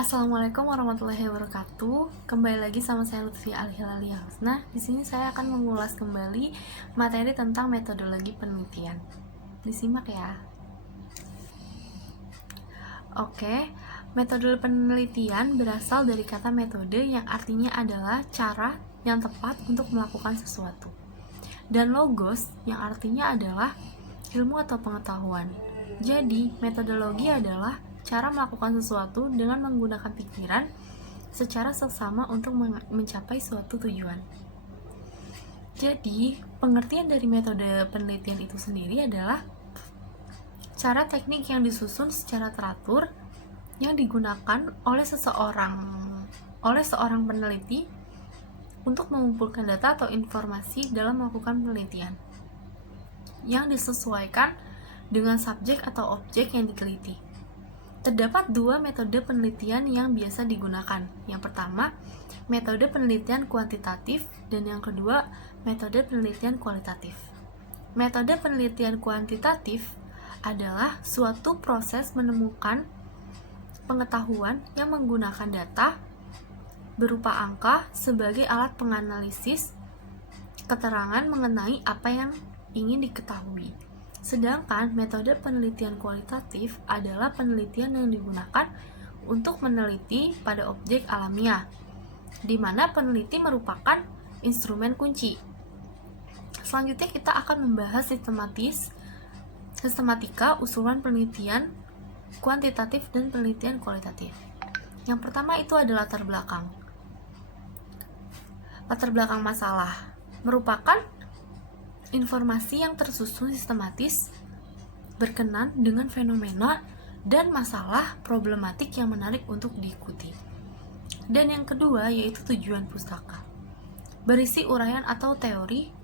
Assalamualaikum warahmatullahi wabarakatuh. Kembali lagi sama saya Lutfi Al-Hilali Husna. Di sini saya akan mengulas kembali materi tentang metodologi penelitian. Disimak ya. Oke, metode penelitian berasal dari kata metode yang artinya adalah cara yang tepat untuk melakukan sesuatu. Dan logos yang artinya adalah ilmu atau pengetahuan. Jadi, metodologi adalah cara melakukan sesuatu dengan menggunakan pikiran secara seksama untuk mencapai suatu tujuan. Jadi, pengertian dari metode penelitian itu sendiri adalah cara teknik yang disusun secara teratur yang digunakan oleh seorang peneliti untuk mengumpulkan data atau informasi dalam melakukan penelitian yang disesuaikan dengan subjek atau objek yang diteliti. Terdapat dua metode penelitian yang biasa digunakan. Yang pertama, metode penelitian kuantitatif, dan yang kedua, metode penelitian kualitatif. Metode penelitian kuantitatif adalah suatu proses menemukan pengetahuan yang menggunakan data berupa angka sebagai alat penganalisis keterangan mengenai apa yang ingin diketahui. Sedangkan metode penelitian kualitatif adalah penelitian yang digunakan untuk meneliti pada objek alamiah, di mana peneliti merupakan instrumen kunci. Selanjutnya kita akan membahas sistematika usulan penelitian kuantitatif dan penelitian kualitatif. Yang pertama itu adalah latar belakang. Latar belakang masalah merupakan informasi yang tersusun sistematis berkenan dengan fenomena dan masalah problematik yang menarik untuk diikuti. Dan yang kedua yaitu tujuan pustaka. Berisi uraian atau teori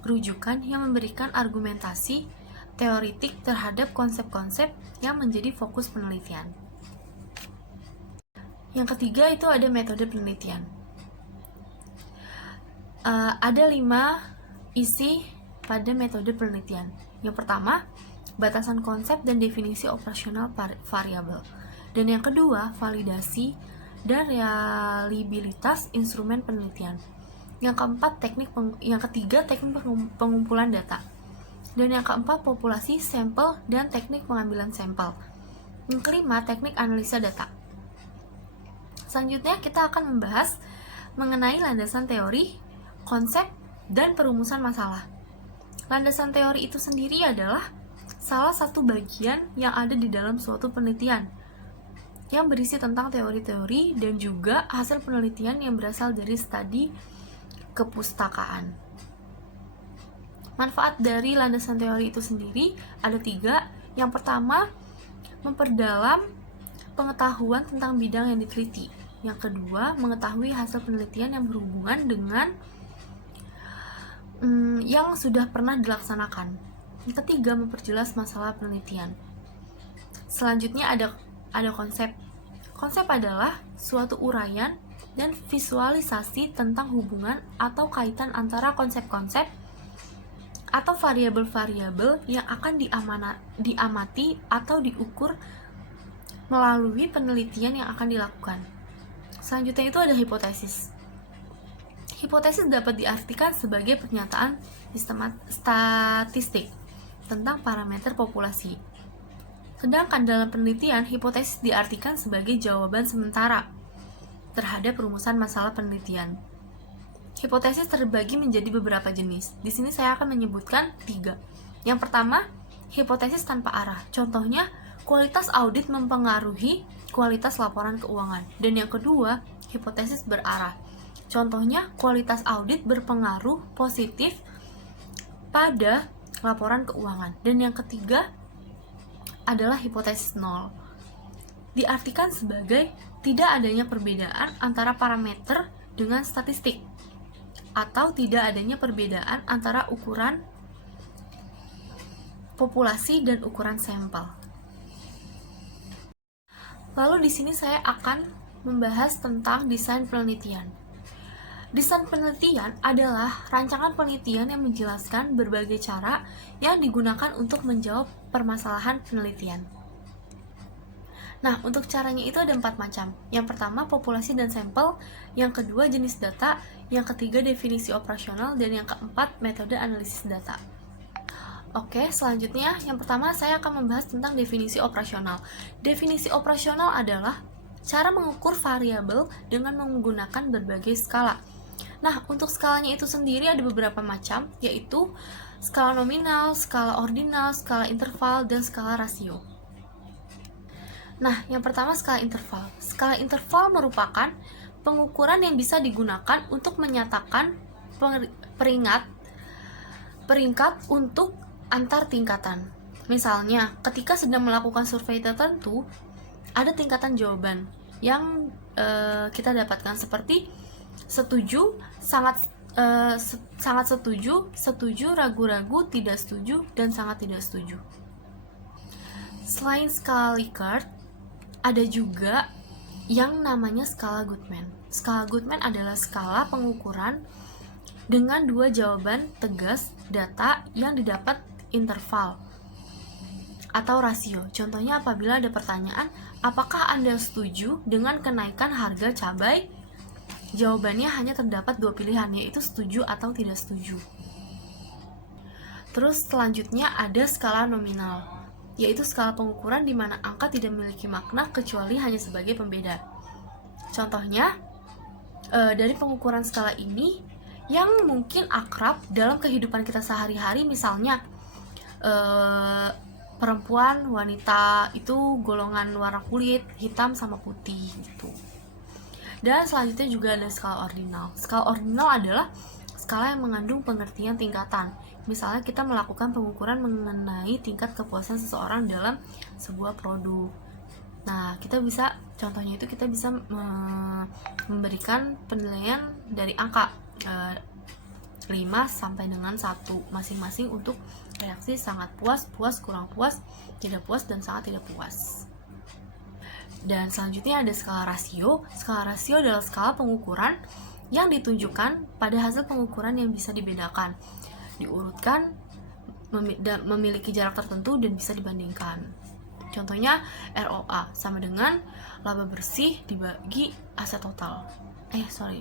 rujukan yang memberikan argumentasi teoritik terhadap konsep-konsep yang menjadi fokus penelitian. Yang ketiga itu ada metode penelitian. Ada 5 isi pada metode penelitian. Yang pertama, batasan konsep dan definisi operasional variabel. Dan yang kedua, validasi dan reliabilitas instrumen penelitian. Yang ketiga, teknik pengumpulan data. Dan yang keempat, populasi sampel dan teknik pengambilan sampel. Yang kelima, teknik analisa data. Selanjutnya kita akan membahas mengenai landasan teori, konsep, dan perumusan masalah. Landasan teori itu sendiri adalah salah satu bagian yang ada di dalam suatu penelitian yang berisi tentang teori-teori dan juga hasil penelitian yang berasal dari studi kepustakaan. Manfaat dari landasan teori itu sendiri ada 3. Yang pertama, memperdalam pengetahuan tentang bidang yang diteliti. Yang kedua, mengetahui hasil penelitian yang berhubungan dengan yang sudah pernah dilaksanakan. Yang ketiga, memperjelas masalah penelitian. Selanjutnya ada konsep. Konsep adalah suatu uraian dan visualisasi tentang hubungan atau kaitan antara konsep-konsep atau variabel-variabel yang akan diamati atau diukur melalui penelitian yang akan dilakukan. Selanjutnya itu ada hipotesis. Hipotesis dapat diartikan sebagai pernyataan statistik tentang parameter populasi. Sedangkan dalam penelitian, hipotesis diartikan sebagai jawaban sementara terhadap rumusan masalah penelitian. Hipotesis terbagi menjadi beberapa jenis. Di sini saya akan menyebutkan 3. Yang pertama, hipotesis tanpa arah. Contohnya, kualitas audit mempengaruhi kualitas laporan keuangan. Dan yang kedua, hipotesis berarah. Contohnya, kualitas audit berpengaruh positif pada laporan keuangan. Dan yang ketiga adalah hipotesis nol. Diartikan sebagai tidak adanya perbedaan antara parameter dengan statistik, atau tidak adanya perbedaan antara ukuran populasi dan ukuran sampel. Lalu di sini saya akan membahas tentang desain penelitian. Desain penelitian adalah rancangan penelitian yang menjelaskan berbagai cara yang digunakan untuk menjawab permasalahan penelitian. Nah, untuk caranya itu ada 4 macam. Yang pertama, populasi dan sampel. Yang kedua, jenis data. Yang ketiga, definisi operasional. Dan yang keempat, metode analisis data. Oke, selanjutnya yang pertama saya akan membahas tentang definisi operasional. Definisi operasional adalah cara mengukur variabel dengan menggunakan berbagai skala. Nah, untuk skalanya itu sendiri ada beberapa macam, yaitu skala nominal, skala ordinal, skala interval, dan skala rasio. Nah, yang pertama skala interval. Skala interval merupakan pengukuran yang bisa digunakan untuk menyatakan peringkat untuk antar tingkatan. Misalnya, ketika sedang melakukan survei tertentu, ada tingkatan jawaban yang kita dapatkan seperti setuju, sangat setuju, setuju, ragu-ragu, tidak setuju, dan sangat tidak setuju. Selain skala Likert, ada juga yang namanya skala Goodman. Skala Goodman adalah skala pengukuran dengan 2 jawaban tegas data yang didapat interval atau rasio. Contohnya apabila ada pertanyaan, apakah Anda setuju dengan kenaikan harga cabai? Jawabannya hanya terdapat 2 pilihan, yaitu setuju atau tidak setuju. Terus selanjutnya ada skala nominal, yaitu skala pengukuran di mana angka tidak memiliki makna kecuali hanya sebagai pembeda. Contohnya, dari pengukuran skala ini yang mungkin akrab dalam kehidupan kita sehari-hari, misalnya perempuan, wanita itu golongan warna kulit hitam sama putih gitu. Dan selanjutnya juga ada skala ordinal. Skala ordinal adalah skala yang mengandung pengertian tingkatan. Misalnya kita melakukan pengukuran mengenai tingkat kepuasan seseorang dalam sebuah produk. Nah, contohnya itu kita bisa memberikan penilaian dari angka 5 sampai dengan 1 masing-masing untuk reaksi sangat puas, puas, kurang puas, tidak puas, dan sangat tidak puas. Dan selanjutnya ada skala rasio. Skala rasio adalah skala pengukuran yang ditunjukkan pada hasil pengukuran yang bisa dibedakan, diurutkan, memiliki jarak tertentu, dan bisa dibandingkan. Contohnya ROA sama dengan laba bersih dibagi aset total.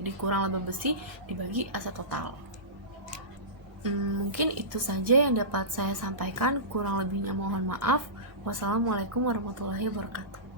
Dikurang laba bersih dibagi aset total. Mungkin itu saja yang dapat saya sampaikan. Kurang lebihnya mohon maaf. Wassalamualaikum warahmatullahi wabarakatuh.